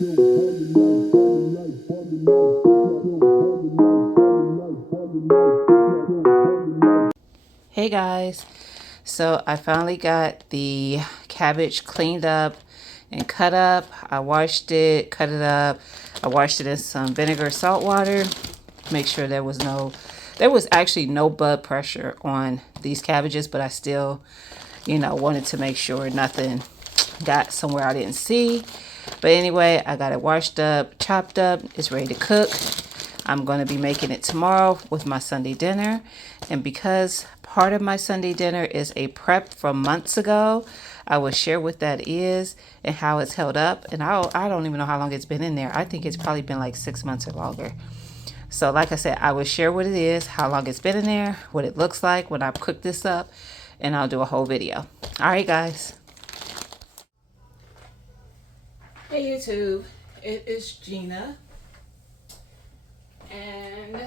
Hey guys, so I finally got the cabbage cleaned up and cut up. I washed it, cut it up. I washed it in some vinegar, salt water. Make sure there was actually no blood pressure on these cabbages, but I still, wanted to make sure nothing got somewhere I didn't see. But anyway, I got it washed up, chopped up. It's ready to cook. I'm going to be making it tomorrow with my Sunday dinner. And because part of my Sunday dinner is a prep from months ago, I will share what that is and how it's held up. And I don't even know how long it's been in there. I think it's probably been like 6 months or longer. So like I said, I will share what it is, how long it's been in there, what it looks like when I cook this up, and I'll do a whole video. All right, guys. Hey YouTube, it is Gina. And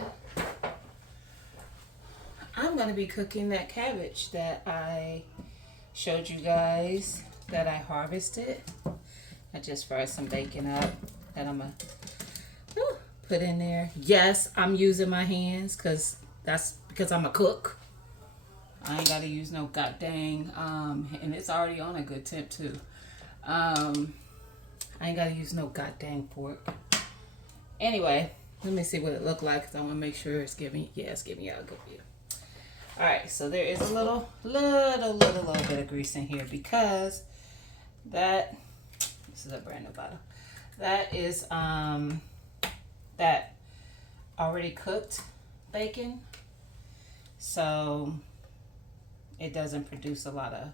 I'm going to be cooking that cabbage that I showed you guys that I harvested. I just fried some bacon up that I'm going to put in there. Yes, I'm using my hands because I'm a cook. I ain't got to use no goddamn, and it's already on a good temp too. I ain't got to use no goddamn fork. Anyway, let me see what it looked like because I want to make sure it's giving y'all a good view. All right, so there is a little bit of grease in here because this is a brand new bottle. That is that already cooked bacon, so it doesn't produce a lot of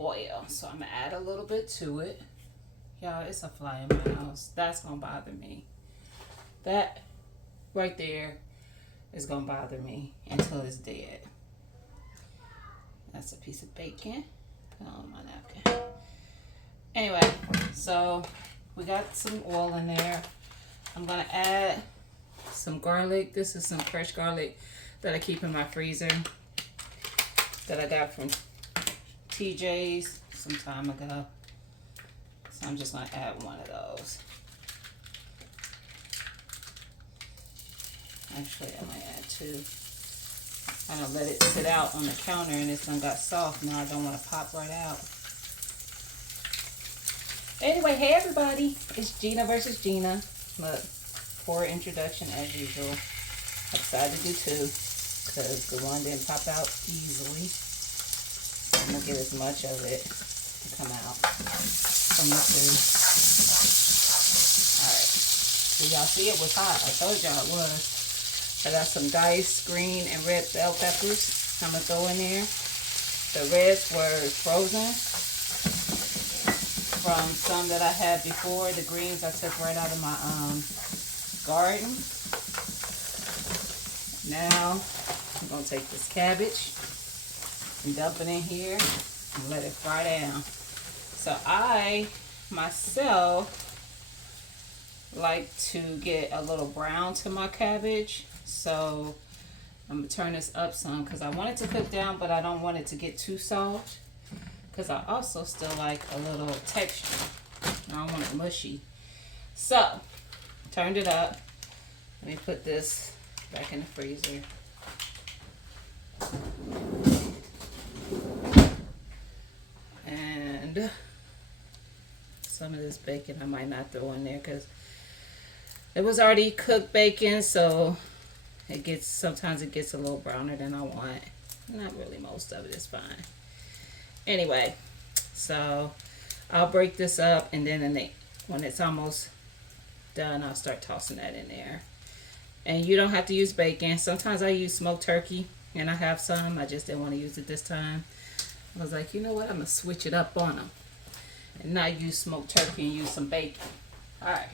oil. So I'm gonna add a little bit to it. Y'all, it's a fly in my house. That's gonna bother me. That right there is gonna bother me until it's dead. That's a piece of bacon. Put on my napkin. Anyway, so we got some oil in there. I'm gonna add some garlic. This is some fresh garlic that I keep in my freezer that I got from TJ's some time ago. So I'm just gonna add one of those. Actually, I might add two. I don't let it sit out on the counter and this one got soft. Now I don't want to pop right out. Anyway, hey everybody. It's Gina versus Gina. Look, poor introduction as usual. I decided to do two because the one didn't pop out easily. So I'm going to get as much of it to come out from the two. Alright. So y'all see it was hot. I told y'all it was. I got some diced green and red bell peppers I'm going to throw in there. The reds were frozen from some that I had before. The greens I took right out of my garden. Now I'm going to take this cabbage and dump it in here and let it fry down. So I myself like to get a little brown to my cabbage. So I'm going to turn this up some because I want it to cook down, but I don't want it to get too soft because I also still like a little texture. I don't want it mushy. So, turned it up. Let me put this back in the freezer. And some of this bacon I might not throw in there because it was already cooked bacon, so sometimes it gets a little browner than I want. Not really, most of it is fine. Anyway, so I'll break this up and then when it's almost done, I'll start tossing that in there. And you don't have to use bacon. Sometimes I use smoked turkey and I have some. I just didn't want to use it this time. I was like, you know what? I'm going to switch it up on them and not use smoked turkey and use some bacon. All right.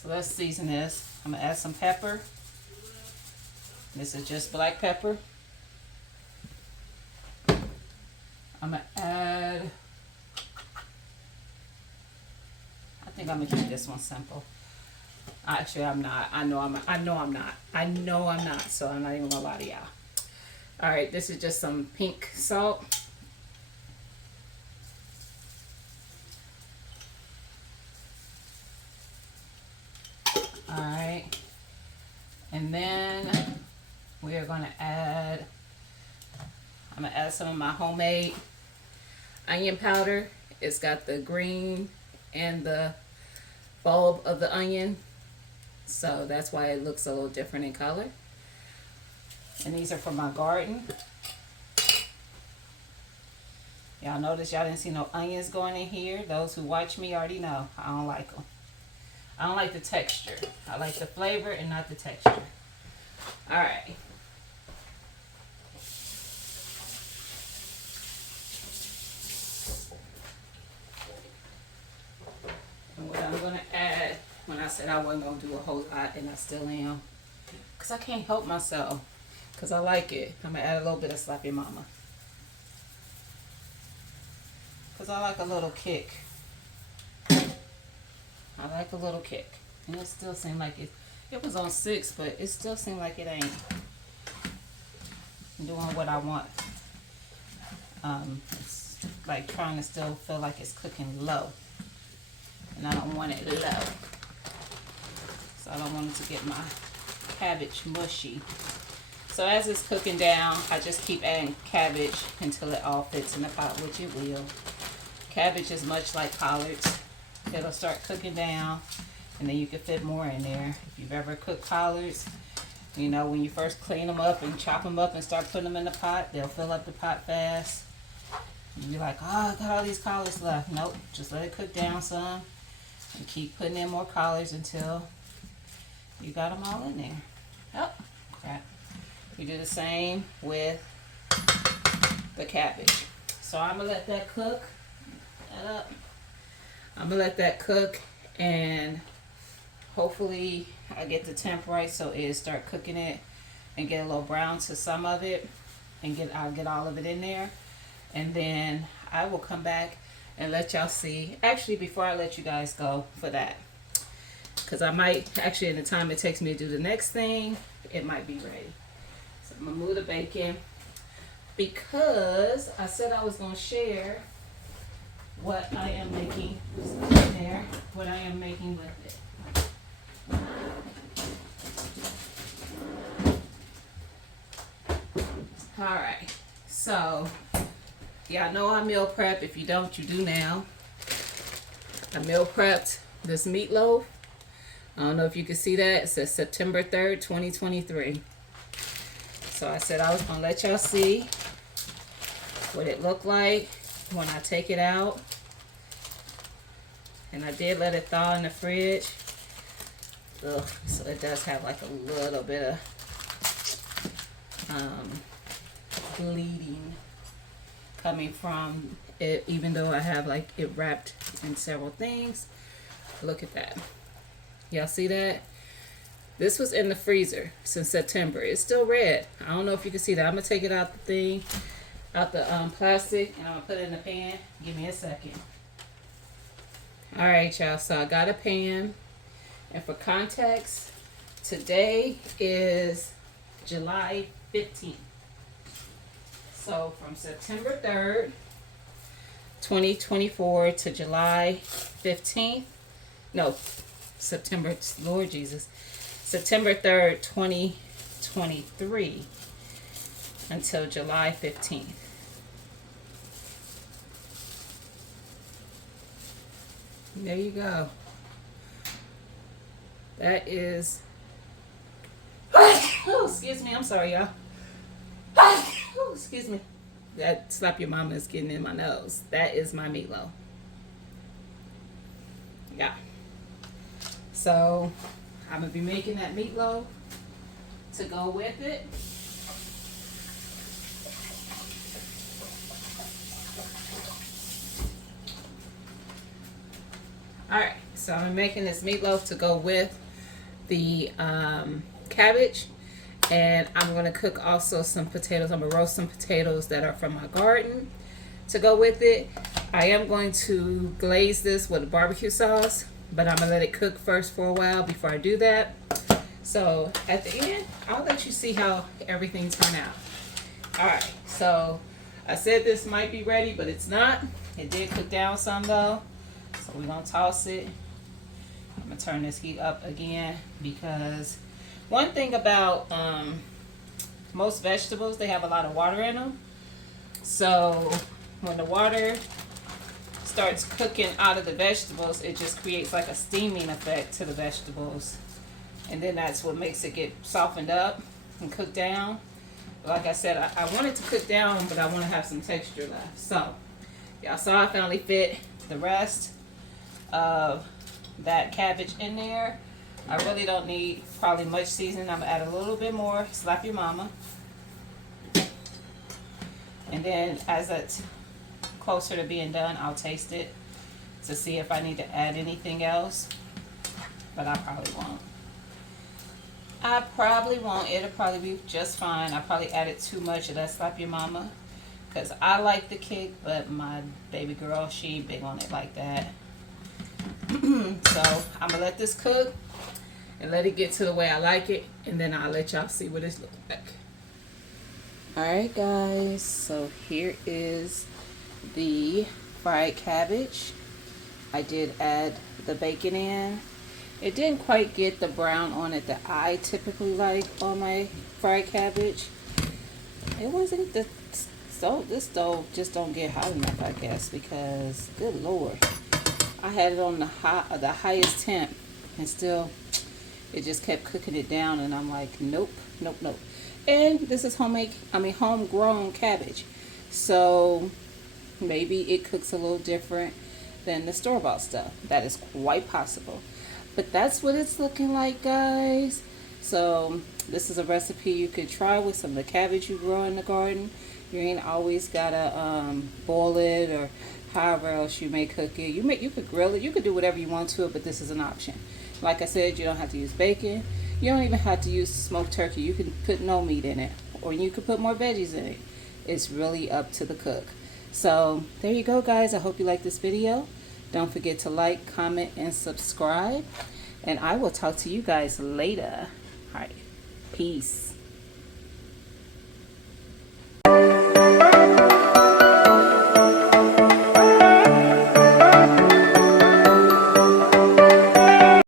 So let's season this. I'm going to add some pepper. This is just black pepper. I'm going to add, I think I'm going to keep this one simple. Actually, I'm not. I know I'm not. So I'm not even going to lie to y'all. All right, this is just some pink salt. All right. And then we are going to add, I'm going to add some of my homemade onion powder. It's got the green and the bulb of the onion, so that's why it looks a little different in color. And these are from my garden. Y'all notice y'all didn't see no onions going in here. Those who watch me already know I don't like them. I don't like the texture. I like the flavor and not the texture. All right. And what I'm going to add, when I said I wasn't going to do a whole lot, and I still am, because I can't help myself, because I like it. I'm going to add a little bit of Slap Your Mama. Because I like a little kick. I like a little kick. And it still seemed like it was on 6, but it still seemed like it ain't doing what I want. It's like trying to still feel like it's cooking low. And I don't want it low. So I don't want it to get my cabbage mushy. So as it's cooking down, I just keep adding cabbage until it all fits in the pot, which it will. Cabbage is much like collards. It'll start cooking down, and then you can fit more in there. If you've ever cooked collards, you know, when you first clean them up and chop them up and start putting them in the pot, they'll fill up the pot fast. You'll be like, oh, I got all these collards left. Nope, just let it cook down some and keep putting in more collards until you got them all in there. Oh, crap. You do the same with the cabbage. So I'm going to let that cook. I'm gonna let that cook, and hopefully I get the temp right so it start cooking it and get a little brown to some of it, and I'll get all of it in there, and then I will come back and let y'all see. Actually, before I let you guys go for that, because I might actually, in the time it takes me to do the next thing, it might be ready. So I'm gonna move the bacon because I said I was gonna share what I am making there, what I am making with it. All right, so y'all know I meal prep. If you don't, you do now. I meal prepped this meatloaf. I don't know if you can see that. It says September 3rd, 2023. So I said I was gonna let y'all see what it looked like when I take it out. And I did let it thaw in the fridge. Ugh, so it does have like a little bit of bleeding coming from it, even though I have like it wrapped in several things. Look at that. Y'all see that? This was in the freezer since September. It's still red. I don't know if you can see that. I'm gonna take it out the thing, out the plastic, and I'm gonna put it in the pan. Give me a second. All right, y'all, so I got a pan, and for context, today is July 15th. So from September 3rd, 2024 to July 15th, no, September, Lord Jesus, September 3rd, 2023 until July 15th. There you go. That is, oh, excuse me, I'm sorry, y'all. Oh, excuse me. That Slap Your Mama is getting in my nose. That is my meatloaf. Yeah. So, I'm going to be making that meatloaf to go with it. Alright, so I'm making this meatloaf to go with the cabbage, and I'm going to cook also some potatoes. I'm going to roast some potatoes that are from my garden to go with it. I am going to glaze this with a barbecue sauce, but I'm going to let it cook first for a while before I do that. So at the end, I'll let you see how everything turned out. Alright, so I said this might be ready, but it's not. It did cook down some though. So we're going to toss it. I'm going to turn this heat up again, because one thing about most vegetables, they have a lot of water in them. So when the water starts cooking out of the vegetables, it just creates like a steaming effect to the vegetables, and then that's what makes it get softened up and cooked down. Like I said, I want it to cook down, but I want to have some texture left. So y'all saw I finally fit the rest of that cabbage in there. I really don't need probably much seasoning. I'm gonna add a little bit more. Slap your mama. And then as it's closer to being done, I'll taste it to see if I need to add anything else. But I probably won't. It'll probably be just fine. I probably added too much of that slap your mama, because I like the kick, but my baby girl, she ain't big on it like that. So I'm gonna let this cook and let it get to the way I like it, and then I'll let y'all see what it's looking like. Alright guys, so here is the fried cabbage. I did add the bacon in. It didn't quite get the brown on it that I typically like on my fried cabbage. It wasn't the stove. This stove just don't get hot enough, I guess, because good lord, I had it on the highest temp, and still it just kept cooking it down, and I'm like, nope, nope, nope. And this is homegrown cabbage, so maybe it cooks a little different than the store-bought stuff. That is quite possible. But that's what it's looking like, guys. So this is a recipe you could try with some of the cabbage you grow in the garden. You ain't always gotta boil it, or however else you may cook it. You could grill it. You could do whatever you want to it, but this is an option. Like I said, you don't have to use bacon. You don't even have to use smoked turkey. You can put no meat in it, or you could put more veggies in it. It's really up to the cook. So there you go, guys. I hope you like this video. Don't forget to like, comment, and subscribe. And I will talk to you guys later. All right. Peace.